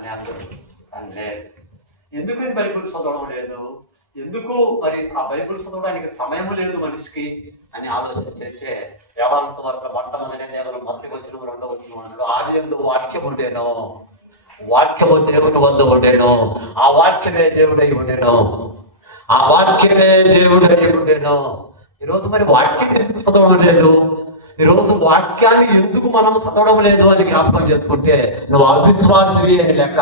అని అందరూ అని లేదు. ఎందుకని బైబిల్ చదవడం లేదు, ఎందుకు మరి ఆ బైబిల్ చదవడానికి సమయం లేదు మనిషికి అని ఆలోచించే యోహాను సువార్త మొట్టమొదటి మొదటి వచనం 2వ వచనం ఆదియందు వాక్యం ఉండేను, వాక్యము దేవుని వద్ద ఉండేను, ఆ వాక్యమే దేవుడై ఉండేను, ఆ వాక్యమే దేవుడై ఉండేను. ఈరోజు మరి వాక్యం ఎందుకు చదవడం లేదు, ఈరోజు వాక్యాన్ని ఎందుకు మనం చదవడం లేదు అని జ్ఞాపకం చేసుకుంటే నువ్వు అవిశ్వాసివి అని లెక్క.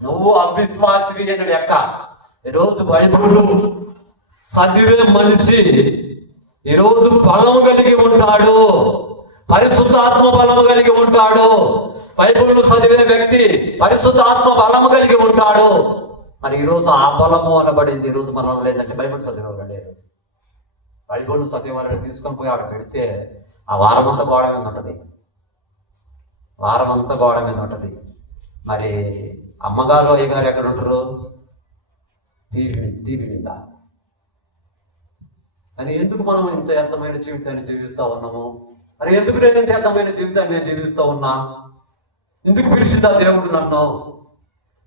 నువ్వు అవిశ్వాసివి అని లెక్క. ఈరోజు బైబిల్ చదివే మనిషి ఈరోజు బలము కలిగి ఉంటాడు, పరిశుద్ధాత్మ బలము కలిగి ఉంటాడు. బైబిల్ చదివే వ్యక్తి పరిశుద్ధాత్మ బలము కలిగి ఉంటాడు. మరి ఈరోజు ఆ బలము అనబడింది ఈరోజు మనం లేదంటే బైబిల్ చదివేవారు లేదు. బైబిల్ చదివేవారిని తీసుకొని పోయి ఆడ పెడితే ఆ వారం అంతా గోడ మీద ఉంటుంది, వారం అంతా గోడ మీద ఉంటుంది. మరి అమ్మగారు అయ్యగారు ఎక్కడ ఉంటారు? టీవీ మీద. అని ఎందుకు మనం ఇంత యథమైన జీవితాన్ని జీవిస్తూ ఉన్నాము? మరి ఎందుకు నేను ఇంత యథమైన జీవితాన్ని నేను జీవిస్తూ ఉన్నా? ఎందుకు పిలిచిండా దేవుడు నన్ను?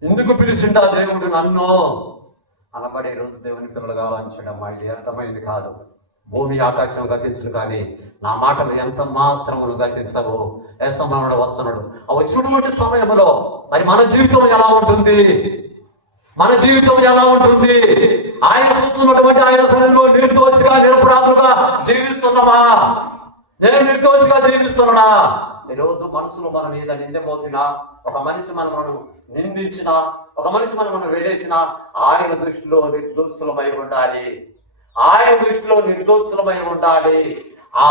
ఎందుకు పిలిచిండా దేవుడు నన్ను అనబడే రోజు దేవుని పిల్లలుగా వంచడమ్మా, ఇది అర్థమైంది కాదు. భూమి ఆకాశం గతించడు కానీ నా మాటలు ఎంత మాత్రములు గతించవు. ఏసమానుడు వచ్చనుడు. ఆ వచ్చినటువంటి సమయంలో మరి మన జీవితం ఎలా ఉంటుంది? మన జీవితం ఎలా ఉంటుంది? ఆయన చూస్తున్నటువంటి ఆయన సన్నిధిలో నిర్దోషిగా నిరపరాధులుగా జీవిస్తున్నామా? నేను నిర్దోషిగా జీవిస్తున్నాడా? ఈరోజు మనసులో మన మీద నిందమోపినా, ఒక మనిషి మనను నిందించినా, ఒక మనిషి మనను వేరేసినా ఆయన దృష్టిలో నిర్దోషులమై ఉండాలి. ఆయన దృష్టిలో నిర్దోషులమై ఉండాలి. ఆ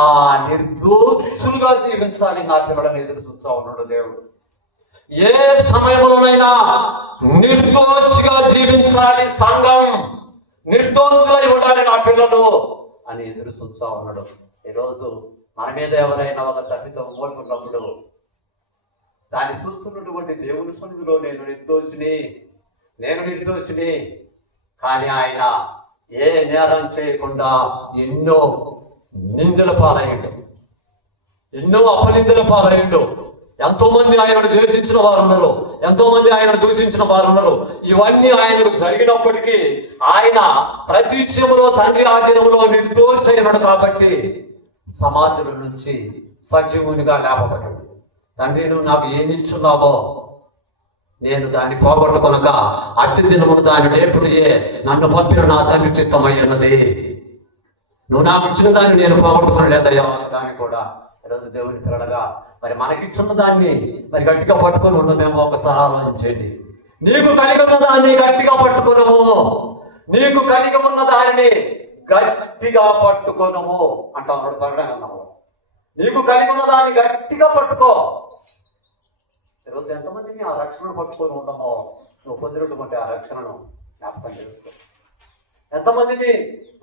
నిర్దోషులుగా జీవించాలి. నా పిల్లలను ఎదురు చూస్తూ ఉన్నాడు దేవుడు. ఏ సమయంలోనైనా నిర్దోషిగా జీవించాలి సంఘం, నిర్దోషులై ఉండాలి నా పిల్లలు అని ఎదురు చూస్తూ ఉన్నాడు. ఈరోజు మన మీద ఎవరైనా ఒక తప్పితో మోటుకున్నప్పుడు దాన్ని చూస్తున్నటువంటి దేవుని సన్నిధిలో నేను నిర్దోషిని కానీ ఆయన ఏ నేరం చేయకుండా ఎన్నో నిందల పాలయ్యాడు, ఎన్నో అపనిందల పాలయ్యాడు. ఎంతో మంది ఆయనను ద్వేషించిన వారు ఉన్నారు, ఎంతో మంది ఆయనను దూషించిన వారు ఉన్నారు. ఇవన్నీ ఆయనకు జరిగినప్పటికీ ఆయన ప్రతి విషయంలో తండ్రి ఆధీనంలో నిర్దోషైనాడు కాబట్టి సమాధుల నుంచి సజీవునిగా లేపబడ్డాడు. తండ్రి, నువ్వు నాకు ఏమి ఇచ్చున్నావో నేను దాన్ని పోగొట్టుకొనక అట్టి దినమును దాన్ని లేపుడియే నన్ను పంపిన నా తండ్రి చిత్తమై ఉన్నది. నువ్వు నాకు ఇచ్చిన దాన్ని నేను పోగొట్టుకుని లేదయ్యా దాన్ని కూడా. ఈరోజు దేవుని పిల్లలుగా మరి మనకిచ్చిన దాన్ని మరి గట్టిగా పట్టుకొని ఉన్నామేమో ఒకసారి ఆలోచించండి. నీకు కలిగి ఉన్న దాన్ని గట్టిగా పట్టుకొనము, నీకు కలిగి ఉన్న దానిని గట్టిగా పట్టుకొనము అంటా ఉన్నాడు పరడాలన్నాము. నీకు కలిగి ఉన్న దాన్ని గట్టిగా పట్టుకో. ఈరోజు ఎంతమందిని ఆ రక్షణను పట్టుకొని ఉండమో నువ్వు పొందినటువంటి ఆ రక్షణను జ్ఞాపకం చేసుకో. ఎంతమందిని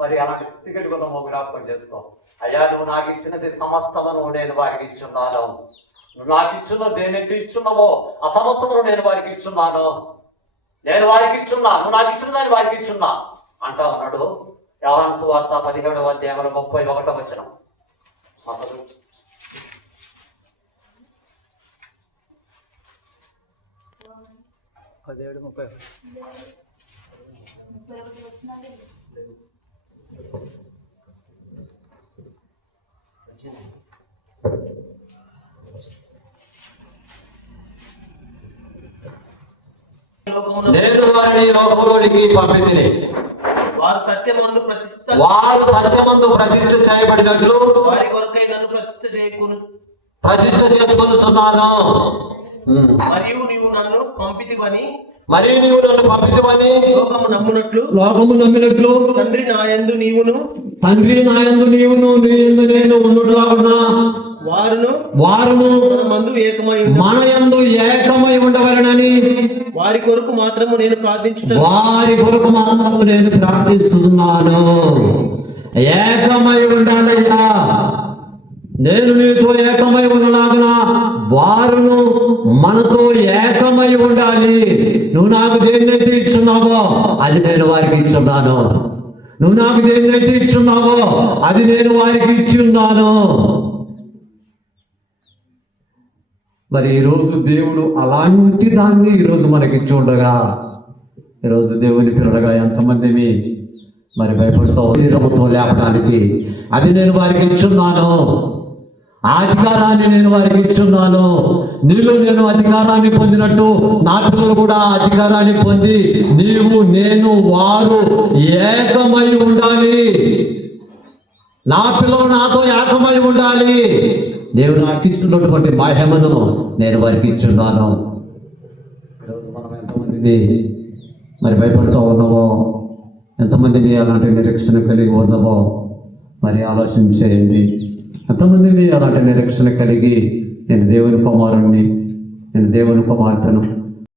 మరి అలాంటి స్థితి కలిగి ఉన్నామో జ్ఞాపకం చేసుకో. అయ్యా, నువ్వు నాకు ఇచ్చినది సమస్తమును నేను వారికి ఇచ్చున్నాను. నువ్వు నాకు ఇచ్చిన దేనైతే ఇచ్చున్నావో ఆ సమస్తమును నేను వారికి ఇచ్చున్నాను. నేను వారికి ఇచ్చున్నా, నువ్వు నాకు ఇచ్చిన దాన్ని వారికి ఇచ్చున్నా అంటా ఉన్నాడు. యోహాను సువార్త 17వ అధ్యాయం 31వ వచనం. అసలు 17:30. నేను వారిని లోకములోనికి పంపితిని, వారు సత్యమందు ప్రతిష్ఠ చేయబడినట్లు వారి కొరకై నన్ను ప్రతిష్ఠ చేసుకొనుచున్నాను. మరియు నీవు నన్ను పంపితివని లోకము నమ్మినట్లు తండ్రి నాయందు నీవును నేను ఉండులాగునా వారును మన యందు ఏకమై ఉండవలెనని వారి కొరకు మాత్రము నేను ప్రార్థిస్తున్నాను. ఏకమై ఉండాలయ్యా, నేను నీతో ఏకమై ఉండలాగునా వారును మనతో ఏకమై ఉండాలి. నువ్వు నాకు దేన్నైతే ఇచ్చున్నావో అది నేను వారికి ఇచ్చున్నాను. నువ్వు నాకు దేన్నైతే ఇచ్చున్నావో అది నేను వారికి ఇచ్చి ఉన్నాను. మరి ఈరోజు దేవుడు అలాంటి దాన్ని ఈరోజు మనకి చూడగా, ఈరోజు దేవుని పిల్లలుగా ఎంతమంది మరి భయపడుతూ శరీరముతో లేపడానికి అది నేను వారికి ఇచ్చున్నాను, ఆ అధికారాన్ని నేను వారికి ఇచ్చున్నాను. నీలో నేను అధికారాన్ని పొందినట్టు నా పిల్లలు కూడా అధికారాన్ని పొంది నీవు నేను వారు ఏకమై ఉండాలి. నా పిల్లలు నాతో ఏకమై ఉండాలి. దేవుడు నాకు ఇచ్చున్నటువంటి మహిమను నేను వారికి ఇచ్చున్నాను. ఈరోజు మనం ఎంతమంది మరి భయపడుతూ ఉన్నామో, ఎంతమంది అలాంటి నిరీక్షణ కలిగి ఉన్నామో మరి ఆలోచన చేయండి. ఎంతమంది అలాంటి నిరీక్షణ కలిగి నేను దేవుని కుమారుణ్ణి, నేను దేవుని కుమార్తెను,